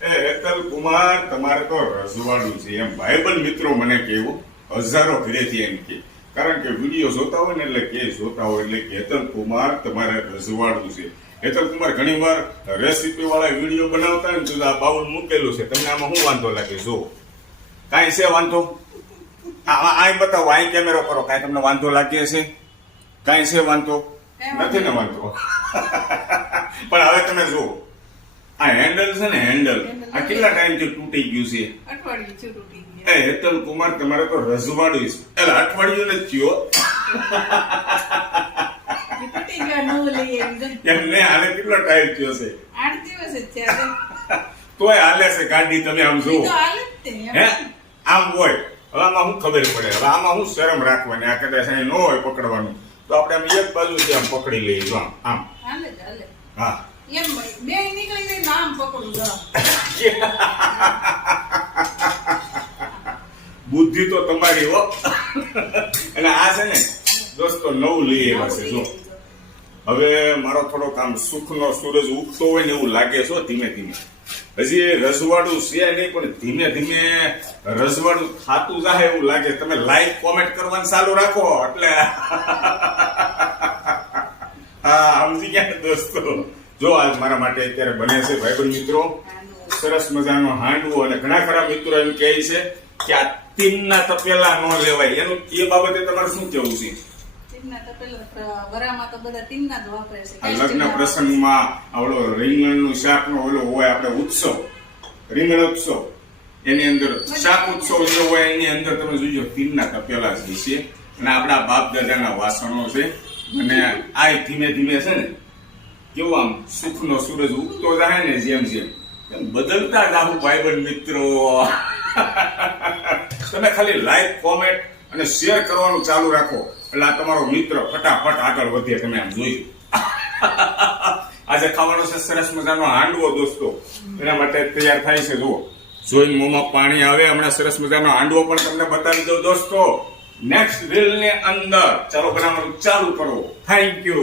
હેતલ કુમાર તમારે તો રજવાડું છે એમ ભાઈબંધ મિત્રો મને કહેવું હજારો ઘરેથી એમ કે કારણ કે વિડીયો જોતા હોય ને એટલે કે જોતા હોય એટલે કે હેતલ કુમાર તમારે રજવાડું છે. હેતલ કુમાર ઘણી વાર રેસીપી વાળા વિડીયો બનાવતા ને તો આ બાઉલ મૂકેલું છે, તમને આમાં શું વાંધો લાગે? જો કાંઈ છે વાંધો? આ બતાવો, આ કેમેરો કરો, કાંઈ તમને વાંધો લાગે છે? કાંઈ છે વાંધો? નથી ને વાંધો. પણ હવે તમે જુઓ, આ હેન્ડલ છે ને, હેન્ડલ આ કેટલા ટાઈમથી તૂટી ગયું છે? અઠવાડિયું છે તૂટી ગયું. હેતલ કુમાર તમારે તો રજવાડું છે. એટલે અઠવાડિયું નથી થયો તૂટી ગયા, નવું લઈ આવી. એમને હાલે કેટલો ટાઈમ થયો છે? 8 દિવસ જ થયા. તોય હાલે છે ગાડી, તમે આમ જુઓ. તો હાલે જ તે. હે આમ હોય, હવે આમાં શું ખબર પડે? હવે આમાં શું શરમ રાખવાની? આ કદાચ અહીં ન હોય પકડવાનું તો આપણે આમ એક બાજુથી આમ પકડી લઈએ. જો આમ આમ હાલે જ હાલે. હા, એમ બે નીકળી જાય ને આમ પકડું જરા. બુદ્ધિ તો તમારી હો. અને આ છે ને દોસ્તો નવું લઈ આવ્યા છે. જો હવે મારો થોડોક આમ સુખનો સૂરજ ઉગતો હોય ને એવું લાગે છે ધીમે ધીમે. હજી એ રજવાડું છે નહીં પણ ધીમે ધીમે રજવાડું થાતું જાય એવું લાગે. તમે લાઈક કોમેન્ટ કરવાનું ચાલુ રાખો એટલે હા સમજી ગયા દોસ્તો. જો આજ મારા માટે અત્યારે બને છે ભાઈબંધ મિત્રો સરસ મજાનો હાંડવો. અને ઘણા ખરા મિત્રો એમ કહે છે કે આ તીનના તપેલા ન લેવાય, એનું એ બાબતે તમારે શું કેવું છે? તીનના તપેલા વરામાં તો બધા તીનના જ વાપરે છે. આ લગ્ન પ્રસંગમાં આવડો રીંગણનું શાકનો ઓલો હોય આપણે ઉત્સવ, રીંગણ ઉત્સવ, એની અંદર શાક ઉત્સવ જે હોય એની અંદર તમે જોજો તીનના તપેલા જ છે. અને આપણા બાપ દાદાના વાસણો છે. અને આ ધીમે ધીમે છે ને કેવું આમ સુખનો સૂરજ ઉગતો જાય ને જેમ જેમ બદલતા જ આવું ભાઈબંધ મિત્રો. તમે ખાલી લાઈક કોમેન્ટ અને શેર કરવાનું ચાલુ રાખો એટલે આ તમારો મિત્ર ફટાફટ આગળ વધે. તમે આમ જોઈ આજે ખાવાનો છે સરસ મજાનો હાંડવો દોસ્તો, એના માટે તૈયાર થાય છે. જુઓ, જોઈને મોંમાં પાણી આવે. હમણાં સરસ મજાનો હાંડવો પણ તમને બતાવી દઉં દોસ્તો નેક્સ્ટ રીલ ની અંદર. ચાલો બનાવવાનું ચાલુ કરો. Thank you.